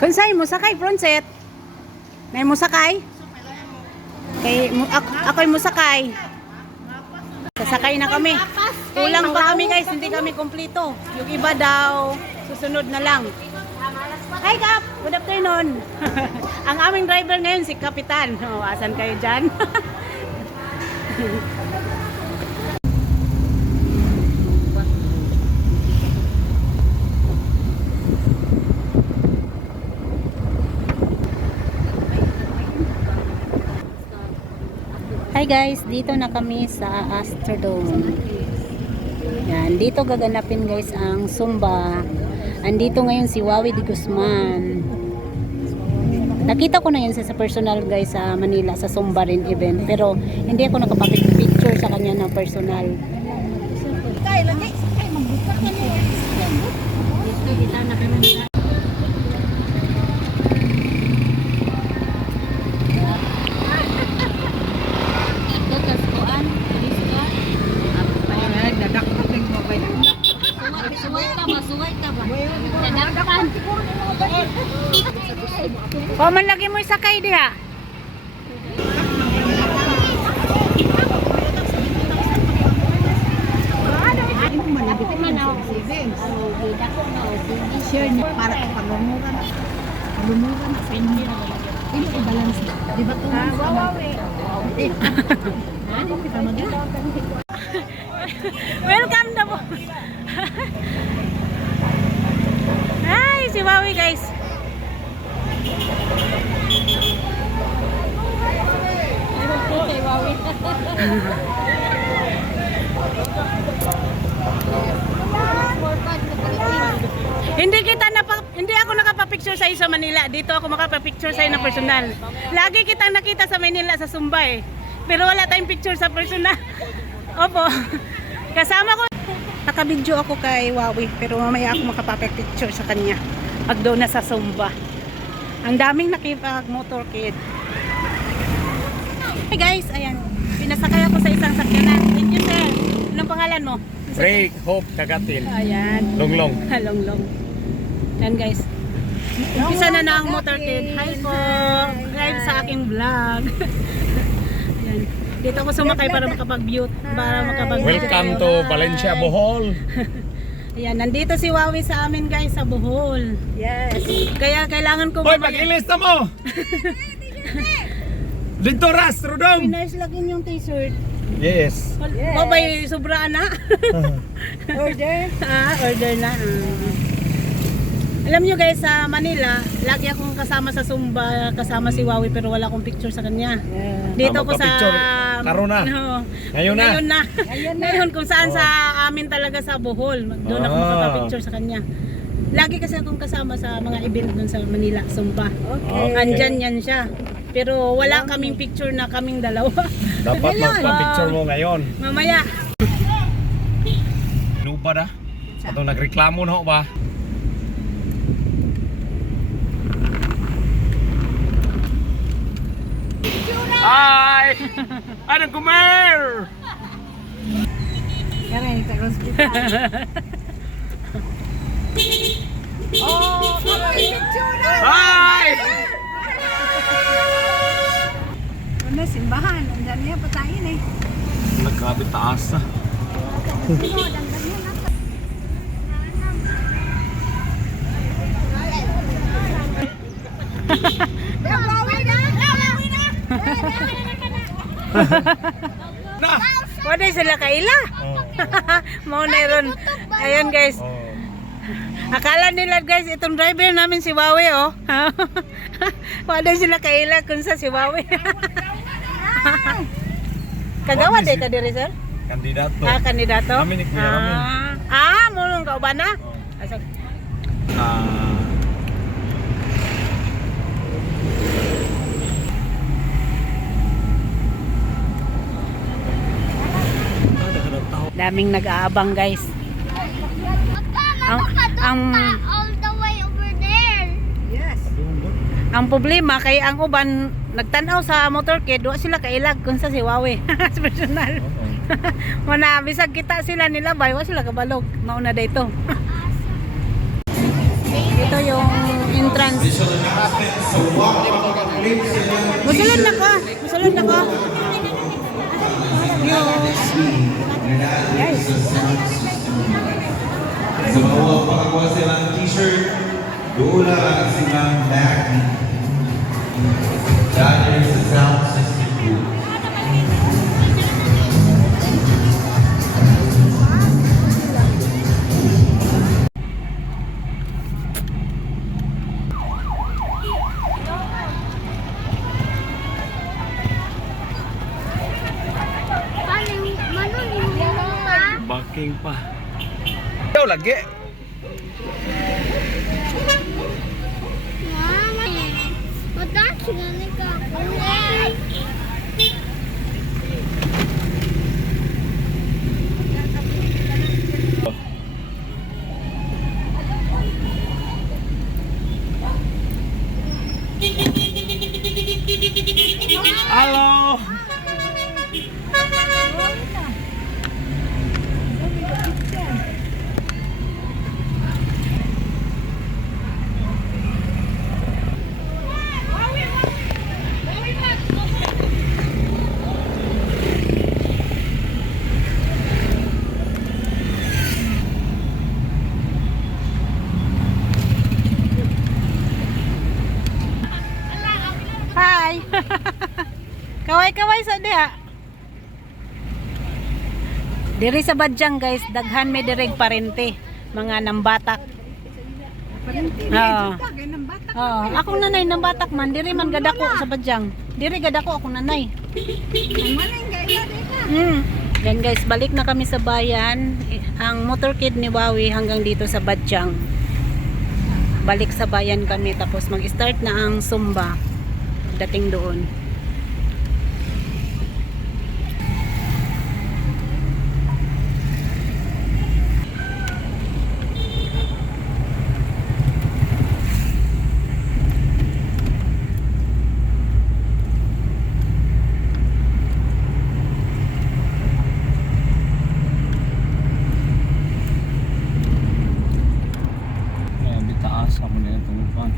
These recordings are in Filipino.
Kunsay mo sakay Pronset? Nay mo sakay? Kay ako'y mo sakay. Sasakay na kami. Kulang pa kami guys, hindi kami kumpleto. Yung iba daw susunod na lang. Hi Kap, good afternoon. Ang aming driver ngayon si Kapitan. Oh, asan kayo dyan? Hi guys, dito na kami sa Astrodome. Yan, dito gaganapin guys ang Zumba. Andito ngayon si Wawi de Guzman. Nakita ko na yun sa personal guys sa Manila sa Zumba rin event, pero hindi ako nakapag-picture sa kanya na personal. Kaya lagi, kaya magbuka ka niya. Dito kita na kami. Paman lagi mo isakay diha. Para pagumuran sa inyo. Ini i-balance na. Di ba ito? Welcome na po. Hi, si Wawi guys. Hindi ako nakapapicture sa sa Manila. Dito ako makapapicture sa na personal. Lagi kitang nakita sa Manila sa Zumba eh. Pero wala tayong picture sa personal. Opo. Kasama ko. Nakabidyo ako kay Wawi, pero mamaya ako makapapicture sa kanya. Pag doon na sa Zumba. Ang daming nakipag motorcade. Hey guys, ayan. Pinasakay ako sa isang sakyanan. Thank you sir. Anong pangalan mo? Break, Hope, Kagatil. Ayan. Longlong. Longlong. Ayan guys. Umpisa na ang motorcade. Hi po. Hi sa aking vlog. Ayan. Dito ako sumakay para makapag-view. Welcome to Valencia, Bohol. Ayan, nandito si Wawi sa amin guys sa Bohol. Yes. Kaya kailangan ko Hoy, pag-ilis na mo! Dito ras, Rudong! Nice lagin yung t-shirt. Yes. Babay, sobra na. Order. Order na. Alam nyo guys, sa Manila, lagi akong kasama sa Zumba, kasama si Wawi, pero wala akong picture sa kanya. Dito ko sa... Karo na. No, Ngayon na. Ngayon kung saan sa amin talaga sa Bohol. Doon ako makapapicture sa kanya. Lagi kasi akong kasama sa mga event doon sa Manila, Zumba. Okay. Andyan yan siya. Pero wala kaming picture na kaming dalawa. Dapat magpa-picture mo ngayon. Mamaya. Nuba na. Atong nagreklamo na ho ba? Hi! Anong kumer? Yan ay, sa hospital. Oh, picture na! Hi! Ano, simbahan. Andyan niya, patayin eh. Nagkabi taas na. Na! Wala sila kaila. Mau na ron. Ayan guys. Akala nila guys, itong driver namin si Wawi oh. Wala sila kaila kung sa si Wawi. Kagawad eh ka diri sir? Kandidato. Kandidato? Kami ni Kuya Ramin. Mulong ka ba na? Daming nag-aabang guys. Ang all the way over there. Yes. ang problema kay ang uban nagtanaw sa motorcade, wa sila kailag kung sa si Wawi. Personal. Mana bisag kita sila nilabay, wa sila kabalog. Mauna dito. Ito yung entrance. Musulod na ko. Musulod na ko. Guys. Sa mga pakakuha silang t-shirt, doon lang silang bag. That is the sound system group. Baking pa. Ikaw lagi. Halo. Hi. Kaway-kaway sa diha. Diri sa Badyang guys, daghan may direg parente, mga nambatak. Oo. Oh, akong nanay nambatak man, diri man gadako sa Badyang. Diri gadako akong nanay. Then guys, balik na kami sa bayan. Ang motorkid ni Wawi hanggang dito sa Badyang. Balik sa bayan kami tapos mag-start na ang Zumba. Dating doon. Bitaas ako na itong pan.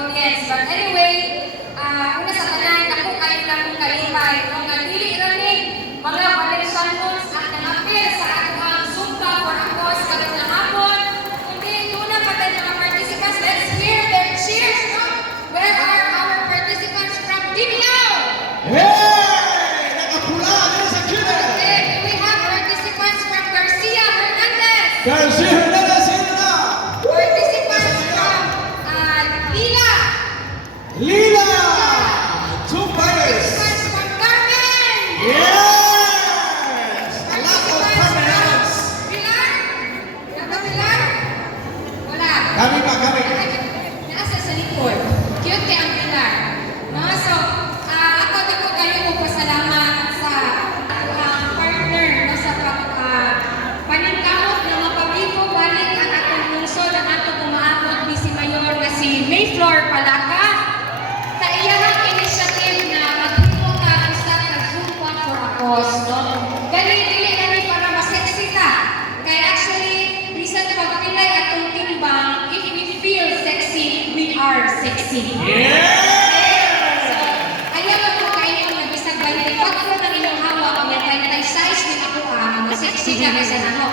Audience. But anyway, una sa tanan, ako kayo lang kong kalipay. Kung nandili rani, mga Valencianos at nangapil sa ating Zumba for Akos karon na hapon. Kundi una pa tayo mga participants. Let's hear their cheers. No? Where are our participants from DBO? Okay, do we have participants from Garcia Hernandez? Participants from Lila. Participants from Carmen. Participants from Pilar. Pilar? Wala. Nasa sa likod. Cute kay ang Pilar. No? So, ako dito kayo po pasalamat sa partner no, sa paningkamot ng mga pabrigo balik ang atong lungsod ang atong umaabot ni si Mayor na si Mayflower Palaca. Sa iyang initiative na maghimo ka isa ka Zumba for Akos. No? Dili para maseksita. Kaya actually, bisan pagpilay atong timbang, if we feel sexy, we are sexy. So, ayaw ko kayo na bisag 24 ng inyong hawak, may 26 din ako masexy ka kasi ano.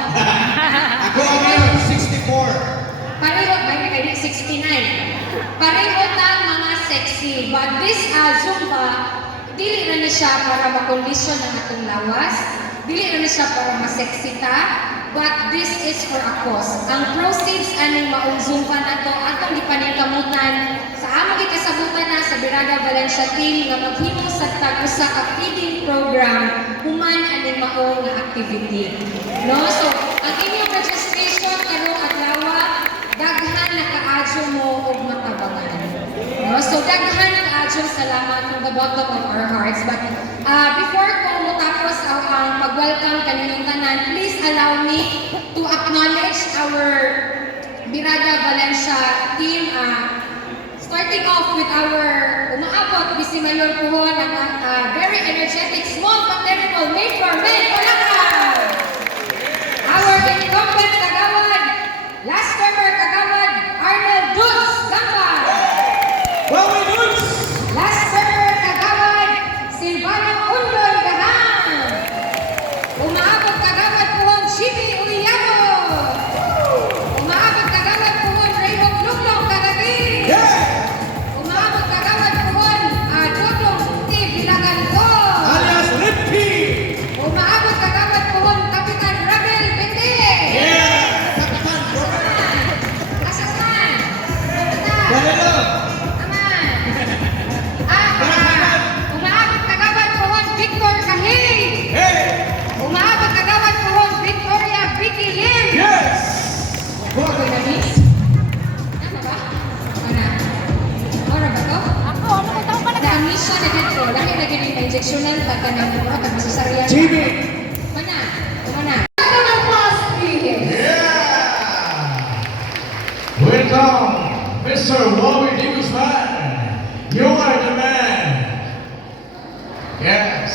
Pareho, may kayo 69. Pareho tang mga sexy. But this Zumba, dili na siya para makondisyon ang atong lawas. Dili na siya para maseksita. But this is for a cause. Ang proceeds aning maong Zumba na Birada Valencia team nga maghimo sa tag-usa ka feeding program human aning mao nga activity. No? So, ang inyong registration karong adlaw daghan na kaadyo mo og matabangan. No? So, daghan kaadyo salamat from the bottom of our hearts. But before ko mutapos ang pag-welcome kaninyong tanan, please allow me to acknowledge our Birada Valencia team. Starting off with our umaabot, Bisi Mayor Puhon, ang very energetic, small but terrible, made for men, Palaka! Our incumbent Kagawad, last termer Kagawad, Arnold Dutz, Gamba! Wawi Dutz! Last termer Kagawad, Silvano Undoy, Gahan! Umaabot Kagawad Puhon, Chibi Uyamo! Umaabot Kagawad Puhon, Raymond Luglong, Kagabi! Umaabot Kagawad Puhon, Dodong T. Bilagalgon! Alias Rippy! Umaabot Kagawad Puhon, Kapitan Rabel Bende! Kapitan Robert! Asasan! Kapitan! Galelo! Aman! Umaabot Kagawad Puhon, Victor Kahig! Hey! Umaabot Kagawad Puhon, Victoria Vicky Lim! Yes! Ako na miss? Tama ba? Ano? Ano ba to? Ako, ano ko tao pala? Ang mission na dito, laki na gini pa injectional, baka na mo at masasaryan. Jimmy! Mana? Mana? Ito ng boss, Welcome, Mr. Wawi D. Guzman. You are the man. Yes.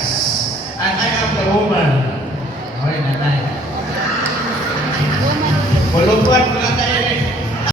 And I am the woman. Okay, nanay. Walupat na